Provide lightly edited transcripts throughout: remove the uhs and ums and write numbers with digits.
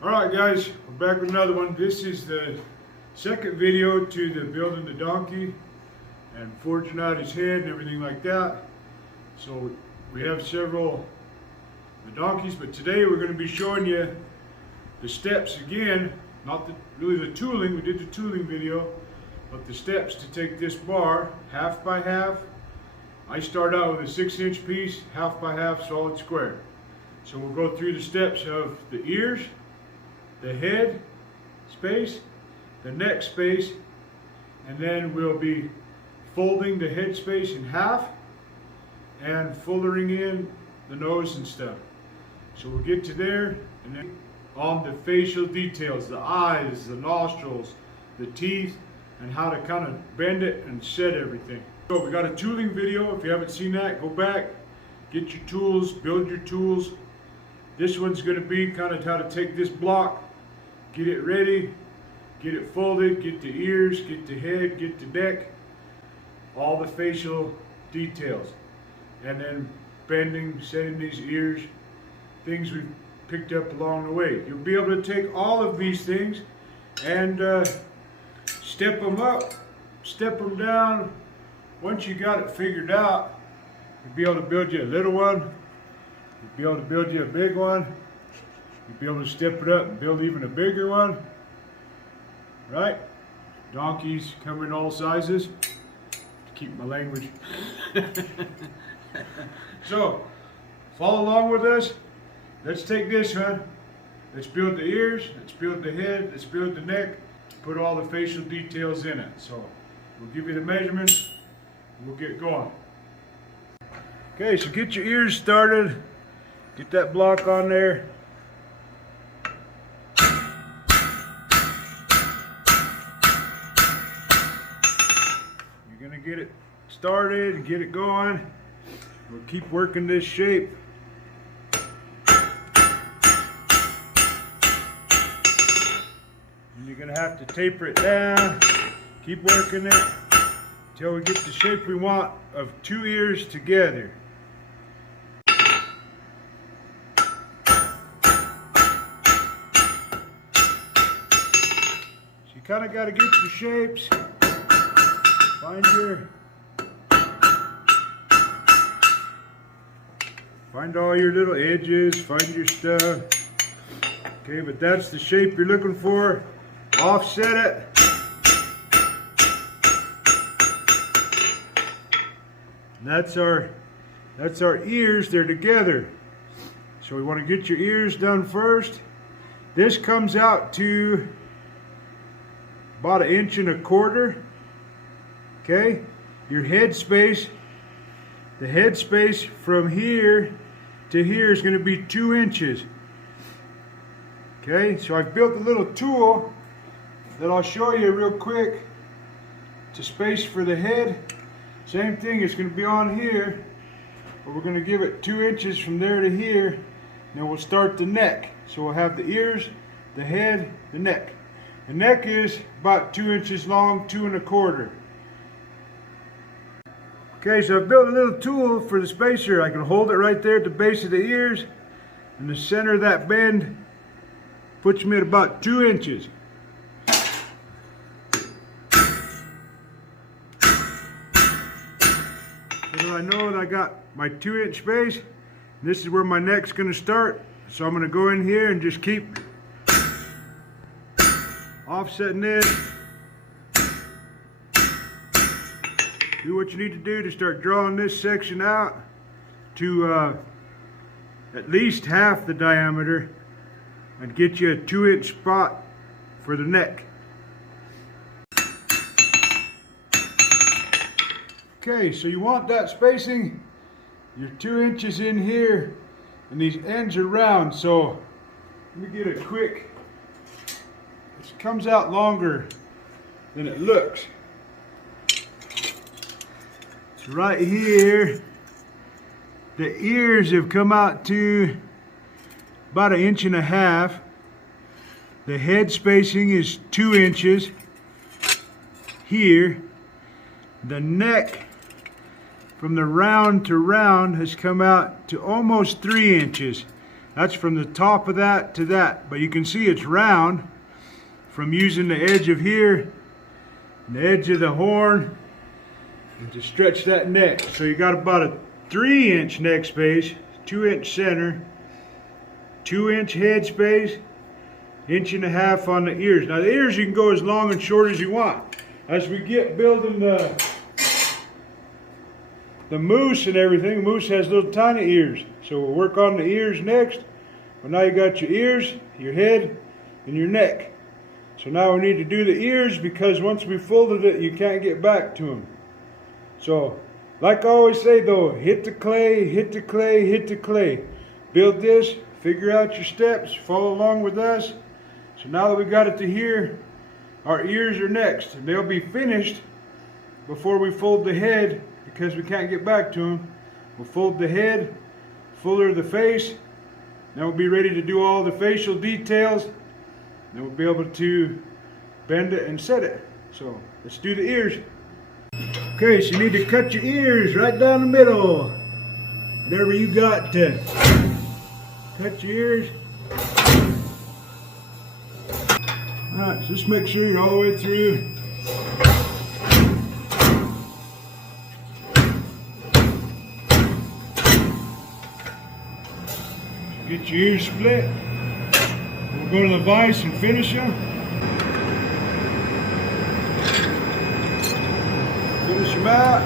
Alright guys, we're back with another one. This is the second video to the building the donkey and forging out his head and everything like that. So we have several the donkeys, but today we're going to be showing you the steps again, not really the tooling. We did the tooling video, but the steps to take this bar half by half. I start out with a 6-inch piece, half by half solid square. So we'll go through the steps of the ears, the head space, the neck space, and then we'll be folding the head space in half and folding in the nose and stuff. So we'll get to there, and then on the facial details, the eyes, the nostrils, the teeth, and how to kind of bend it and set everything. So we got a tooling video. If you haven't seen that, go back, get your tools, build your tools. This one's going to be kind of how to take this block, get it ready, get it folded, get the ears, get the head, get the neck, all the facial details. And then bending, setting these ears, things we've picked up along the way. You'll be able to take all of these things and step them up, step them down. Once you got it figured out, you'll be able to build you a little one, you'll be able to build you a big one, you'll be able to step it up and build even a bigger one, right? Donkeys come in all sizes, to keep my language. So, follow along with us. Let's take this one. Let's build the ears, let's build the head, let's build the neck, put all the facial details in it. So, we'll give you the measurements, and we'll get going. Okay, so get your ears started. Get that block on there. You're gonna get it started and get it going. We'll keep working this shape. And you're gonna have to taper it down. Keep working it until we get the shape we want of 2 ears together. So you kind of got to get your shapes. Find all your little edges, find your stuff. Okay, but that's the shape you're looking for. Offset it. That's our ears, they're together. So we want to get your ears done first. This comes out to about 1.25 inches. Okay, your head space, the head space from here to here is going to be 2 inches. Okay, so I've built a little tool that I'll show you real quick to space for the head. Same thing, it's going to be on here, but we're going to give it 2 inches from there to here, and then we'll start the neck. So we'll have the ears, the head, the neck. The neck is about 2 inches long, 2.25. Okay, so I've built a little tool for the spacer. I can hold it right there at the base of the ears, and the center of that bend puts me at about 2 inches. So I know that I got my 2-inch space, and this is where my neck's going to start. So I'm going to go in here and just keep offsetting it. Do what you need to do to start drawing this section out to at least half the diameter and get you a 2-inch spot for the neck. Okay, so you want that spacing, your 2 inches in here, and these ends are round. So let me get a quick, this comes out longer than it looks. So right here, the ears have come out to about 1.5 inches. The head spacing is 2 inches here. The neck from the round to round has come out to almost 3 inches. That's from the top of that to that. But you can see it's round from using the edge of here, and the edge of the horn, and to stretch that neck. So you got about a 3-inch neck space, 2-inch center, 2-inch head space, 1.5 inches on the ears. Now the ears you can go as long and short as you want. As we get building the moose and everything, moose has little tiny ears. So we'll work on the ears next. But now you got your ears, your head, and your neck. So now we need to do the ears, because once we folded it, you can't get back to them. So, like I always say though, hit the clay, hit the clay, hit the clay. Build this, figure out your steps, follow along with us. So now that we got it to here, our ears are next. And they'll be finished before we fold the head, because we can't get back to them. We'll fold the head, fuller the face. Then we'll be ready to do all the facial details. Then we'll be able to bend it and set it. So let's do the ears. Okay, so you need to cut your ears right down the middle. Whatever you got to cut your ears. Alright, so just make sure you're all the way through. Get your ears split. We'll go to the vise and finish them. Finish them out.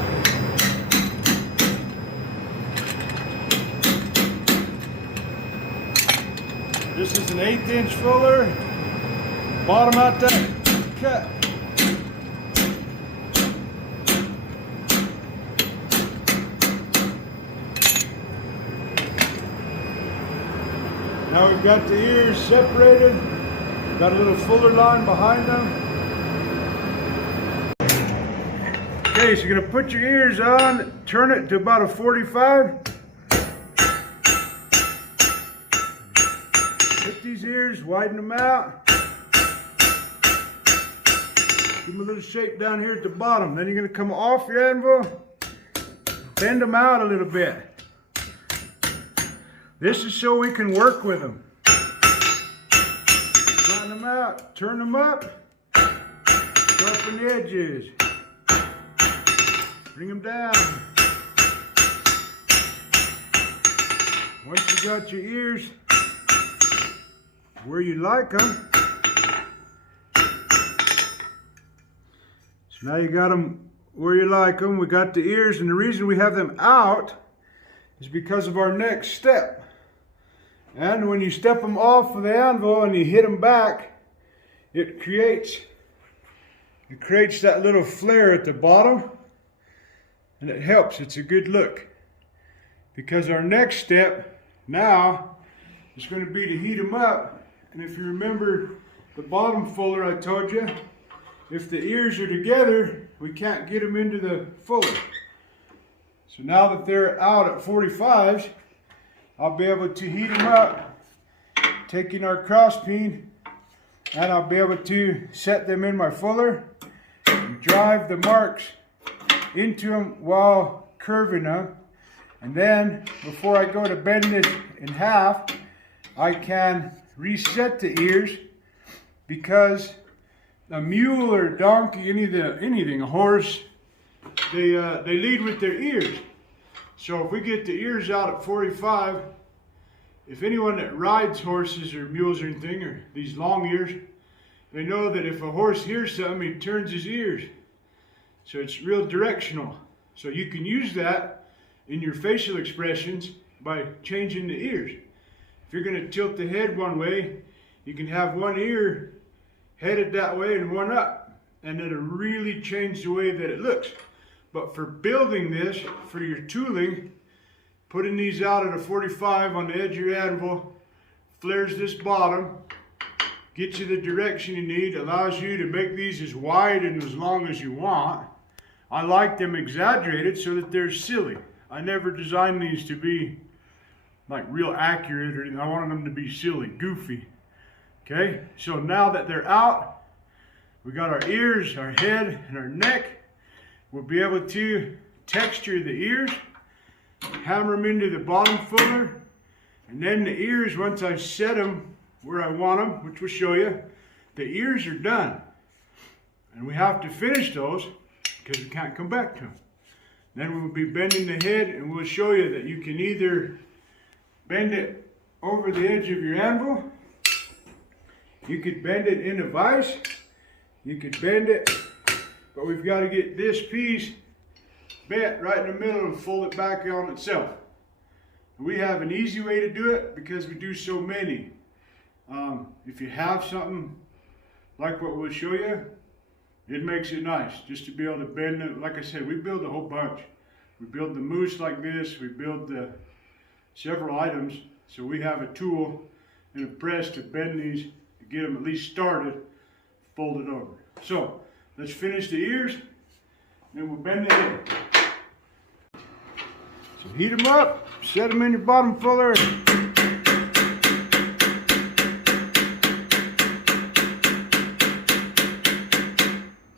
This is an 1/8 inch fuller. Bottom out that cut. Now we've got the ears separated, got a little fuller line behind them. Okay, so you're going to put your ears on, turn it to about a 45. Hit these ears, widen them out. Give them a little shape down here at the bottom. Then you're going to come off your anvil, bend them out a little bit. This is so we can work with them. Flatten them out, turn them up, sharpen the edges, bring them down. Once you got your ears where you like them, so now you got them where you like them. We got the ears, and the reason we have them out is because of our next step. And when you step them off of the anvil and you hit them back, it creates that little flare at the bottom, and it helps. It's a good look. Because our next step now is going to be to heat them up. And if you remember the bottom fuller I told you, if the ears are together, we can't get them into the fuller. So now that they're out at 45s, I'll be able to heat them up, taking our cross peen, and I'll be able to set them in my fuller and drive the marks into them while curving them. And then, before I go to bend this in half, I can reset the ears, because a mule or donkey, anything, a horse, they lead with their ears. So if we get the ears out at 45, if anyone that rides horses or mules or anything, or these long ears, they know that if a horse hears something, he turns his ears. So it's real directional. So you can use that in your facial expressions by changing the ears. If you're going to tilt the head one way, you can have one ear headed that way and one up, and it'll really change the way that it looks. But for building this, for your tooling, putting these out at a 45 on the edge of your anvil, flares this bottom, gets you the direction you need, allows you to make these as wide and as long as you want. I like them exaggerated so that they're silly. I never designed these to be like real accurate, or I wanted them to be silly, goofy. Okay, so now that they're out, we got our ears, our head, and our neck. We'll be able to texture the ears, hammer them into the bottom fuller, And then the ears, once I set them where I want them, which we'll show you, the ears are done. And we have to finish those because we can't come back to them. Then we'll be bending the head, and we'll show you that you can either bend it over the edge of your anvil, you could bend it in a vise, you could bend it, but we've got to get this piece bent right in the middle and fold it back on itself. We have an easy way to do it because we do so many. If you have something like what we'll show you, it makes it nice just to be able to bend it. Like I said, we build a whole bunch. We build the moose like this, we build the several items, so we have a tool and a press to bend these to get them at least started, fold it over. So let's finish the ears, then we'll bend the head. So heat them up, set them in your bottom fuller.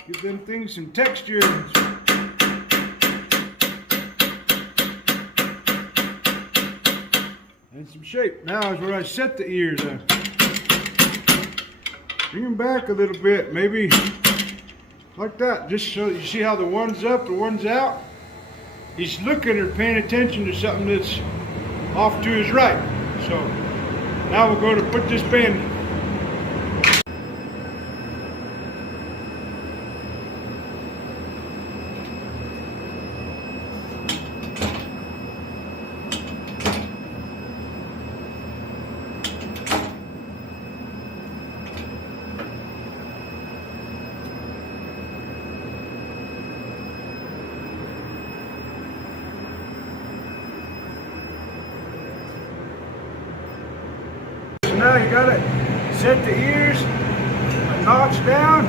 Give them things some texture. And some shape. Now is where I set the ears at. Bring them back a little bit, maybe like that, just so you see how the one's up, the one's out. He's looking or paying attention to something that's off to his right. So now we're going to put this bend. Now you got to set the ears a notch down.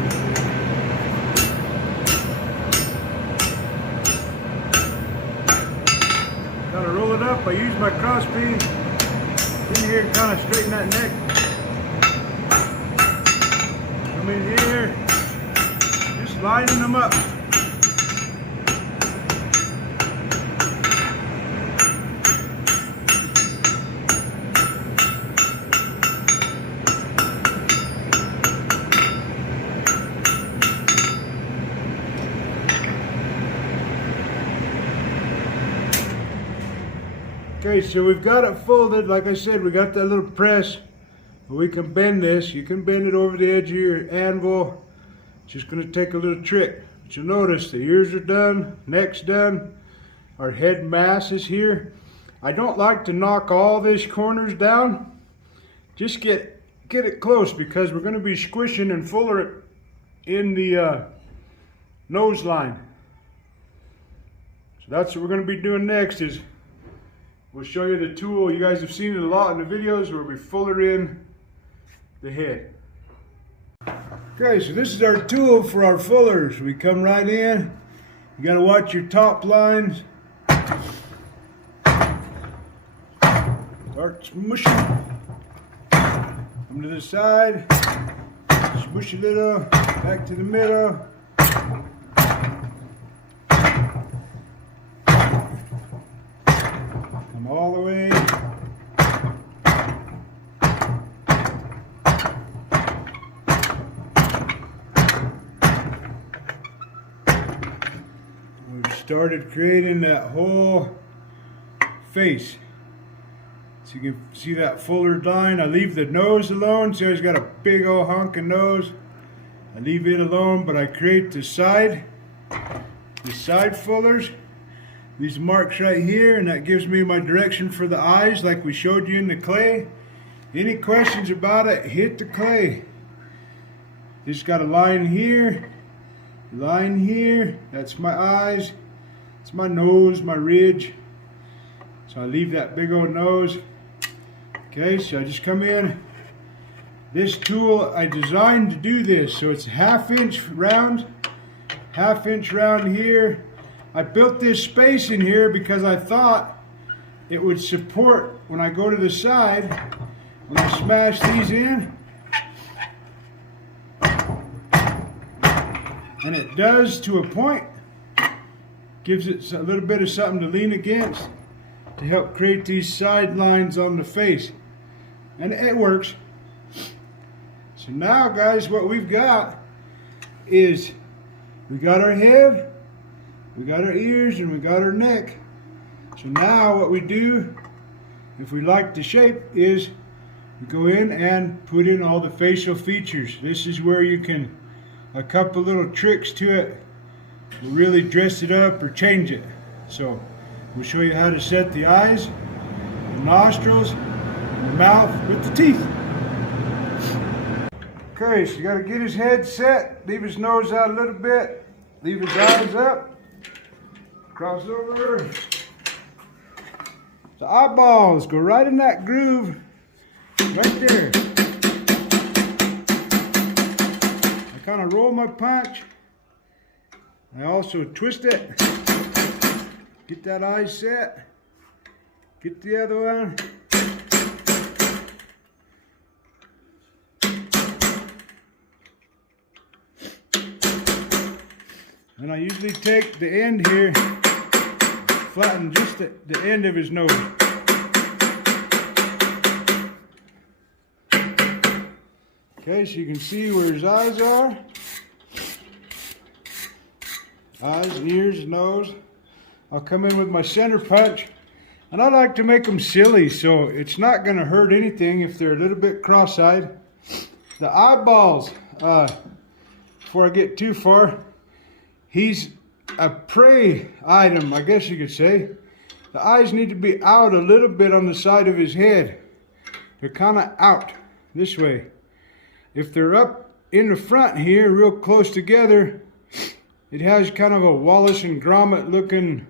Got to roll it up. I use my cross beam in here and kind of straighten that neck. Come in here, just lining them up. Okay, so we've got it folded. Like I said, we got that little press. We can bend this. You can bend it over the edge of your anvil. It's just going to take a little trick. But you'll notice the ears are done, neck's done. Our head mass is here. I don't like to knock all these corners down. Just get it close because we're going to be squishing and fuller it in the nose line. So that's what we're going to be doing next is we'll show you the tool. You guys have seen it a lot in the videos where we fuller in the head. Okay, so this is our tool for our fullers. We come right in. You got to watch your top lines. Start smushing. Come to the side. Smush a little. Back to the middle. All the way. We've started creating that whole face. So you can see that fuller line. I leave the nose alone. See how he's got a big old hunk of nose. I leave it alone, but I create the side fullers. These marks right here, and that gives me my direction for the eyes like we showed you in the clay. Any questions about it, hit the clay. Just got a line here, that's my eyes, it's my nose, my ridge. So I leave that big old nose. Okay, so I just come in. This tool, I designed to do this, so it's half inch round here. I built this space in here because I thought it would support when I go to the side. When I smash these in, and it does to a point, gives it a little bit of something to lean against. to help create these side lines on the face. And it works. So now guys, what we've got is we got our head, we got our ears, and we got our neck. So now what we do, if we like the shape, is we go in and put in all the facial features. This is where you can, a couple little tricks to it, to really dress it up or change it. So we'll show you how to set the eyes, the nostrils, and the mouth with the teeth. Okay, so you got to get his head set, leave his nose out a little bit, leave his eyes up, cross over. The eyeballs go right in that groove, right there. I kind of roll my punch. I also twist it. Get that eye set. Get the other one. And I usually take the end here, flatten just the end of his nose. Okay, so you can see where his eyes are. Eyes, ears, nose. I'll come in with my center punch. And I like to make them silly, so it's not going to hurt anything if they're a little bit cross-eyed. The eyeballs, before I get too far, he's a prey item, I guess you could say. The eyes need to be out a little bit on the side of his head. They're kind of out this way. If they're up in the front here, real close together, it has kind of a Wallace and Gromit looking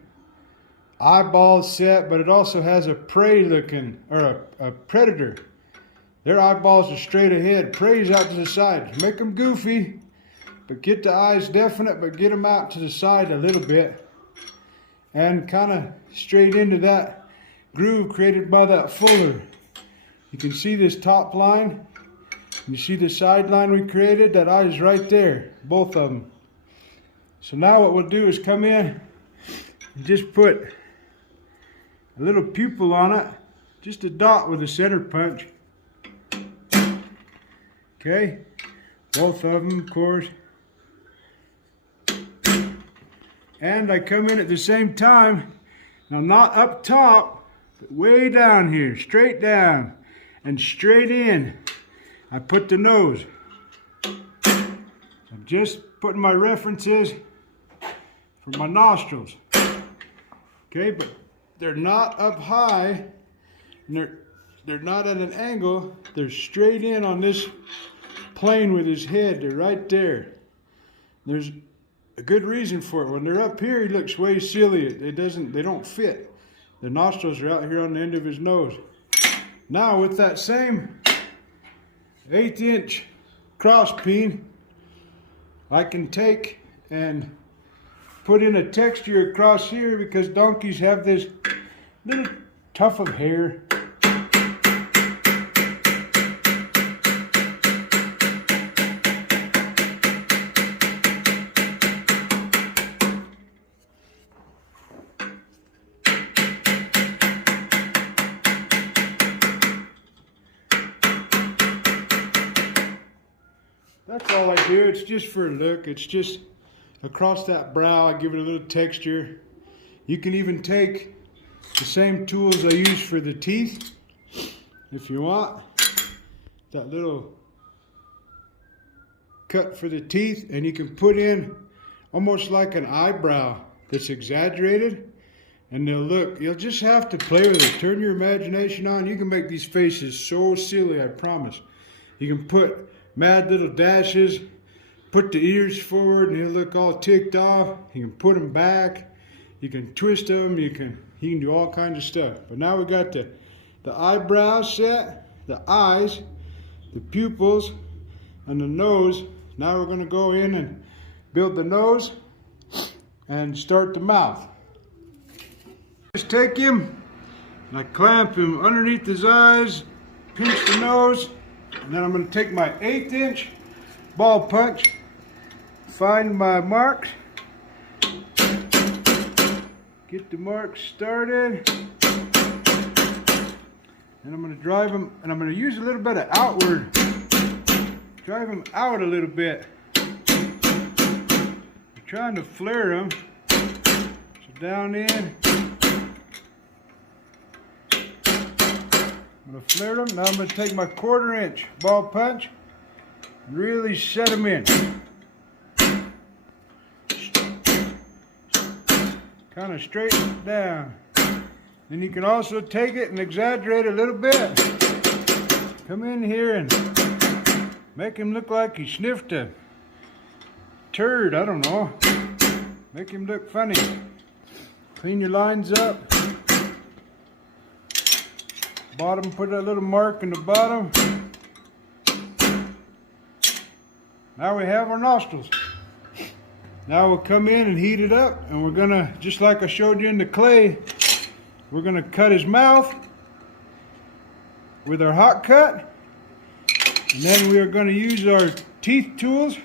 eyeball set, but it also has a prey looking, or a predator. Their eyeballs are straight ahead, prey's out to the side. Make them goofy, but get the eyes definite, but get them out to the side a little bit. And kind of straight into that groove created by that fuller. You can see this top line. You see the side line we created? That eye is right there, both of them. So now what we'll do is come in and just put a little pupil on it. Just a dot with a center punch. Okay, both of them, of course. And I come in at the same time, now not up top, but way down here, straight down and straight in. I put the nose. I'm just putting my references for my nostrils. Okay, but they're not up high, and they're not at an angle. They're straight in on this plane with his head. They're right there. There's a good reason for it. When they're up here, he looks way silly. They don't fit. The nostrils are out here on the end of his nose. Now with that same 1/8 inch cross peen, I can take and put in a texture across here, because donkeys have this little tuft of hair. That's all I do. It's just for a look. It's just across that brow. I give it a little texture. You can even take the same tools I use for the teeth if you want. That little cut for the teeth, and you can put in almost like an eyebrow that's exaggerated, and they'll look. You'll just have to play with it. Turn your imagination on. You can make these faces so silly, I promise. You can put mad little dashes, put the ears forward and he'll look all ticked off. You can put them back, you can twist them, you can do all kinds of stuff. But now we got the eyebrows set, the eyes, the pupils, and the nose. Now we're going to go in and build the nose and start the mouth. Just take him and I clamp him underneath his eyes, pinch the nose, and then I'm going to take my 1/8 inch ball punch, find my marks, get the marks started, And I'm going to drive them, and I'm going to use a little bit of outward. Drive them out a little bit. I'm trying to flare them. So down in. I'm going to flare them. Now I'm going to take my 1/4 inch ball punch and really set them in. Kind of straighten it down. Then you can also take it and exaggerate a little bit. Come in here and make him look like he sniffed a turd, I don't know. Make him look funny. Clean your lines up. Bottom, put a little mark in the bottom. Now we have our nostrils. Now we'll come in and heat it up, and we're gonna, just like I showed you in the clay, we're gonna cut his mouth with our hot cut. And then we are gonna use our teeth tools.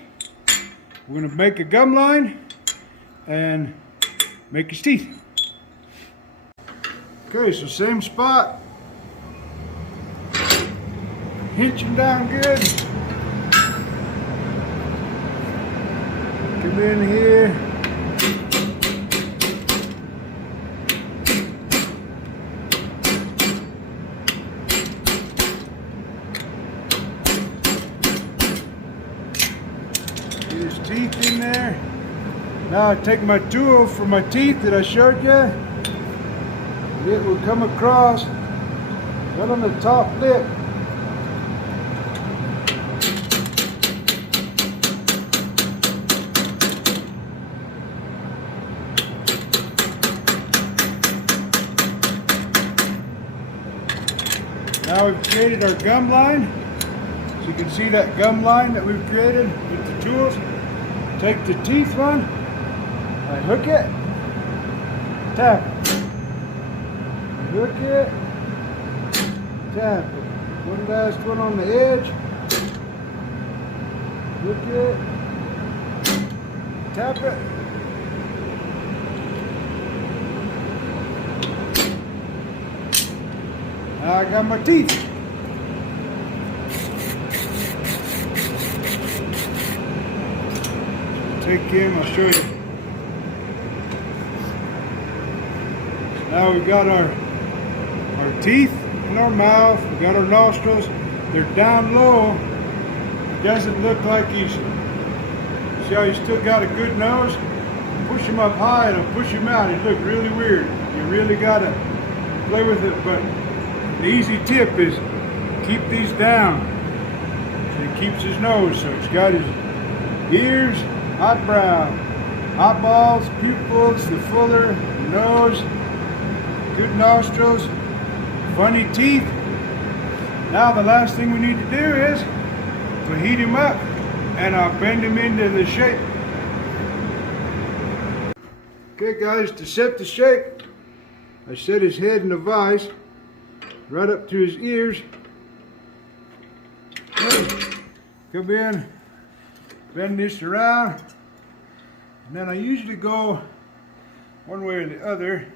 We're gonna make a gum line and make his teeth. Okay, so same spot. Hinch him down good. Come in here. Get his teeth in there. Now I take my tool for my teeth that I showed you. It will come across right on the top lip. Now we've created our gum line. So you can see that gum line that we've created with the tools. Take the teeth one, I hook it, tap it. Hook it, tap it. One last one on the edge. Hook it, tap it. Now I got my teeth. Take him, I'll show you. Now we've got our teeth in our mouth, we got our nostrils, they're down low. It doesn't look like he's, see how he's still got a good nose? Push him up high and I'll push him out, he look really weird. You really gotta play with it, but the easy tip is keep these down. So he keeps his nose, so he's got his ears, eyebrow, eyeballs, pupils, the fuller, the nose, good nostrils, funny teeth. Now the last thing we need to do is to heat him up and I'll bend him into the shape. Okay guys, to set the shape, I set his head in a vise right up to his ears. Come in, bend this around, and then I usually go one way or the other.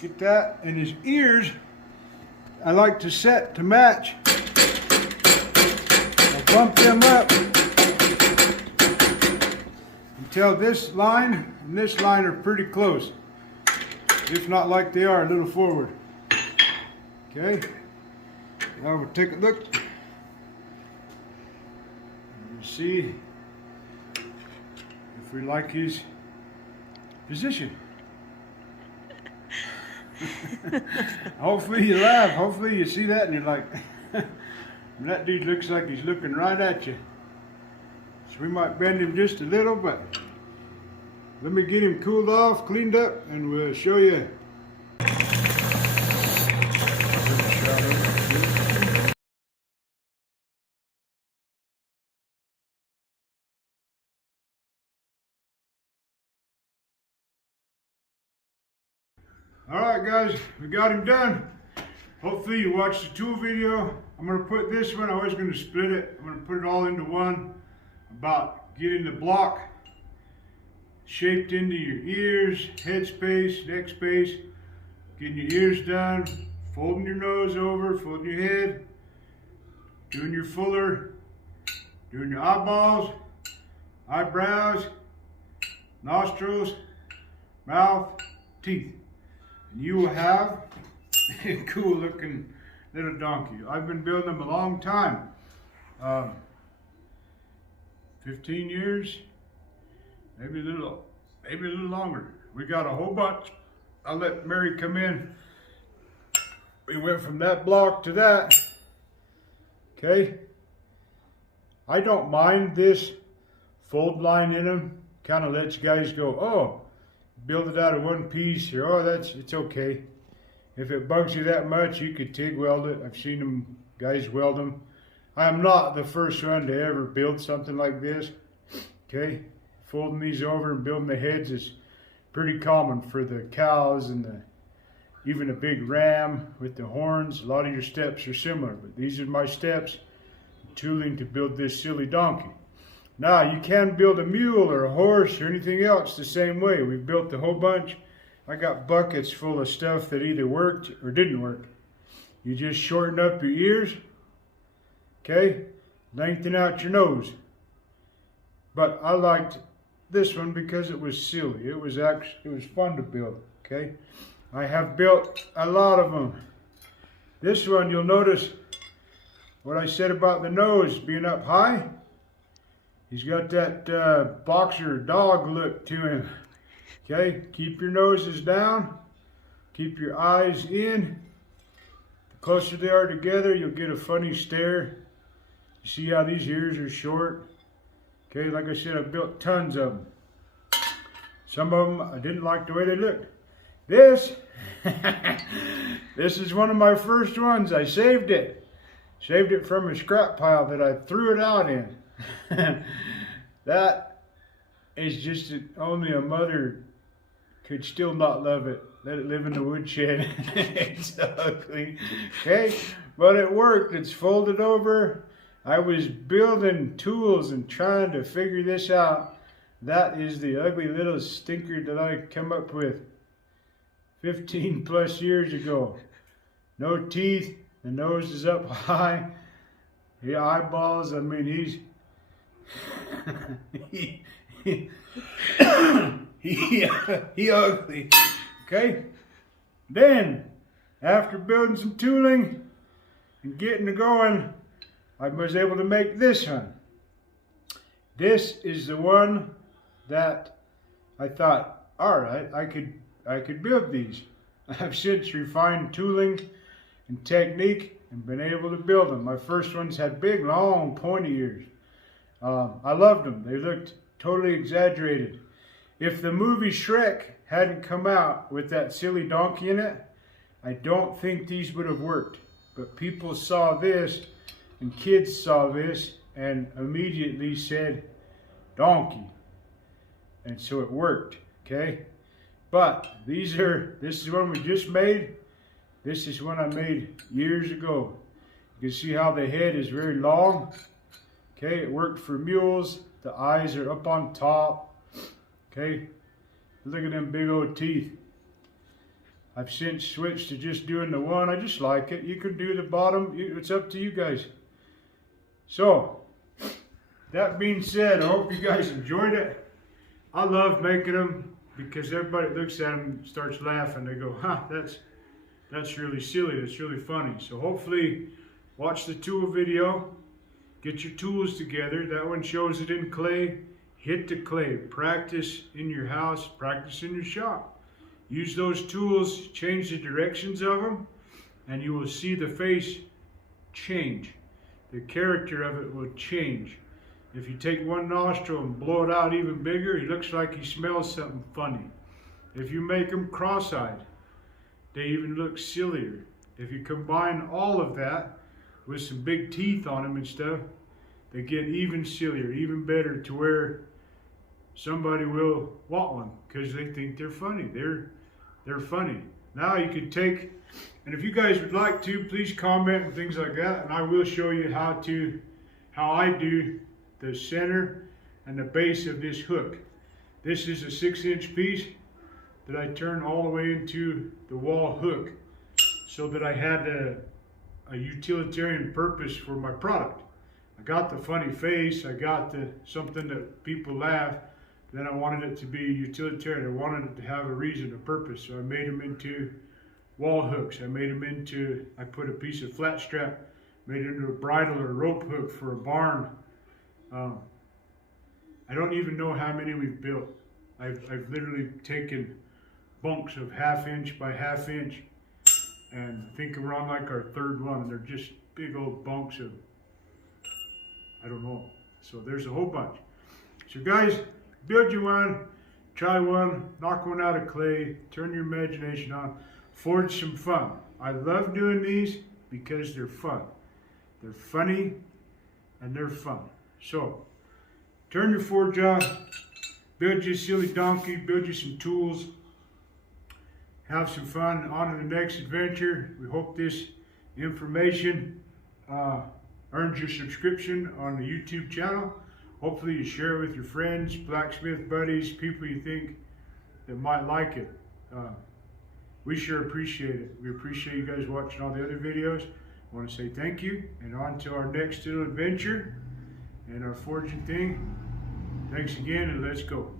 Get that, and his ears I like to set to match. I bump them up until this line and this line are pretty close, if not like they are, a little forward. Okay, now we'll take a look and see if we like his position. Hopefully you laugh, hopefully you see that and you're like, that dude looks like he's looking right at you. So we might bend him just a little, but let me get him cooled off, cleaned up, and we'll show you. Alright guys, we got him done. Hopefully you watched the tool video. I'm going to put this one, I'm always going to split it. I'm going to put it all into one, about getting the block shaped into your ears, head space, neck space, getting your ears done, folding your nose over, folding your head, doing your fuller, doing your eyeballs, eyebrows, nostrils, mouth, teeth. And you will have a cool looking little donkey. I've been building them a long time. 15 years, maybe a little longer. We got a whole bunch. I'll let Mary come in. We went from that block to that. Okay. I don't mind this fold line in them. Kind of lets guys go, oh, build it out of one piece, or oh, it's okay. If it bugs you that much, you could TIG weld it. I've seen them guys weld them. I am not the first one to ever build something like this. Okay, folding these over and building the heads is pretty common for the cows and even a big ram with the horns. A lot of your steps are similar, but these are my steps, tooling to build this silly donkey. Now, you can build a mule or a horse or anything else the same way. We've built a whole bunch. I got buckets full of stuff that either worked or didn't work. You just shorten up your ears, okay? Lengthen out your nose. But I liked this one because it was silly. It was fun to build, okay? I have built a lot of them. This one, you'll notice what I said about the nose being up high. He's got that boxer dog look to him. Okay, keep your noses down. Keep your eyes in. The closer they are together, you'll get a funny stare. You see how these ears are short? Okay, like I said, I've built tons of them. Some of them, I didn't like the way they looked. This, this is one of my first ones. I saved it. Saved it from a scrap pile that I threw it out in. That is just only a mother could still not love it. Let it live in the woodshed. It's ugly. Okay, but it worked. It's folded over. I was building tools and trying to figure this out. That is the ugly little stinker that I come up with 15 plus years ago. No teeth. The nose is up high. The eyeballs, I mean, he's he ugly. Okay? Then, after building some tooling and getting it going, I was able to make this one. This is the one that I thought, all right, I could build these. I've since refined tooling and technique and been able to build them. My first ones had big, long, pointy ears. I loved them. They looked totally exaggerated. If the movie Shrek hadn't come out with that silly donkey in it, I don't think these would have worked. But people saw this, and kids saw this, and immediately said, donkey. And so it worked, okay? But this is one we just made. This is one I made years ago. You can see how the head is very long. Okay, it worked for mules. The eyes are up on top. Okay, look at them big old teeth. I've since switched to just doing the one. I just like it. You can do the bottom. It's up to you guys. So, that being said, I hope you guys enjoyed it. I love making them because everybody looks at them and starts laughing. They go, huh, that's really silly. That's really funny. So hopefully, watch the tool video. Get your tools together. That one shows it in clay. Hit the clay. Practice in your house. Practice in your shop. Use those tools. Change the directions of them. And you will see the face change. The character of it will change. If you take one nostril and blow it out even bigger, he looks like he smells something funny. If you make them cross-eyed, they even look sillier. If you combine all of that with some big teeth on them and stuff, they get even sillier, even better, to where somebody will want one because they think they're funny. They're funny. Now you could take, and if you guys would like to, please comment and things like that, and I will show you how I do the center and the base of this hook. This is a 6-inch piece that I turn all the way into the wall hook. so that I had a utilitarian purpose for my product. I got the funny face, I got the something that people laugh, then I wanted it to be utilitarian. I wanted it to have a reason, a purpose. So I made them into wall hooks. I put a piece of flat strap, made it into a bridle or a rope hook for a barn. I don't even know how many we've built. I've literally taken bunks of 1/2 inch by 1/2 inch, and I think we're on like our 3rd one, and they're just big old bunks of, I don't know. So there's a whole bunch. So guys, build you one, try one, knock one out of clay, turn your imagination on, forge some fun. I love doing these because they're fun. They're funny and they're fun. So turn your forge on, build you a silly donkey, build you some tools, have some fun. On to the next adventure. We hope this information earns your subscription on the YouTube channel. Hopefully you share it with your friends, blacksmith buddies, people you think that might like it. We sure appreciate it. We appreciate you guys watching all the other videos. I want to say thank you, and on to our next little adventure and our forging thing. Thanks again, and let's go.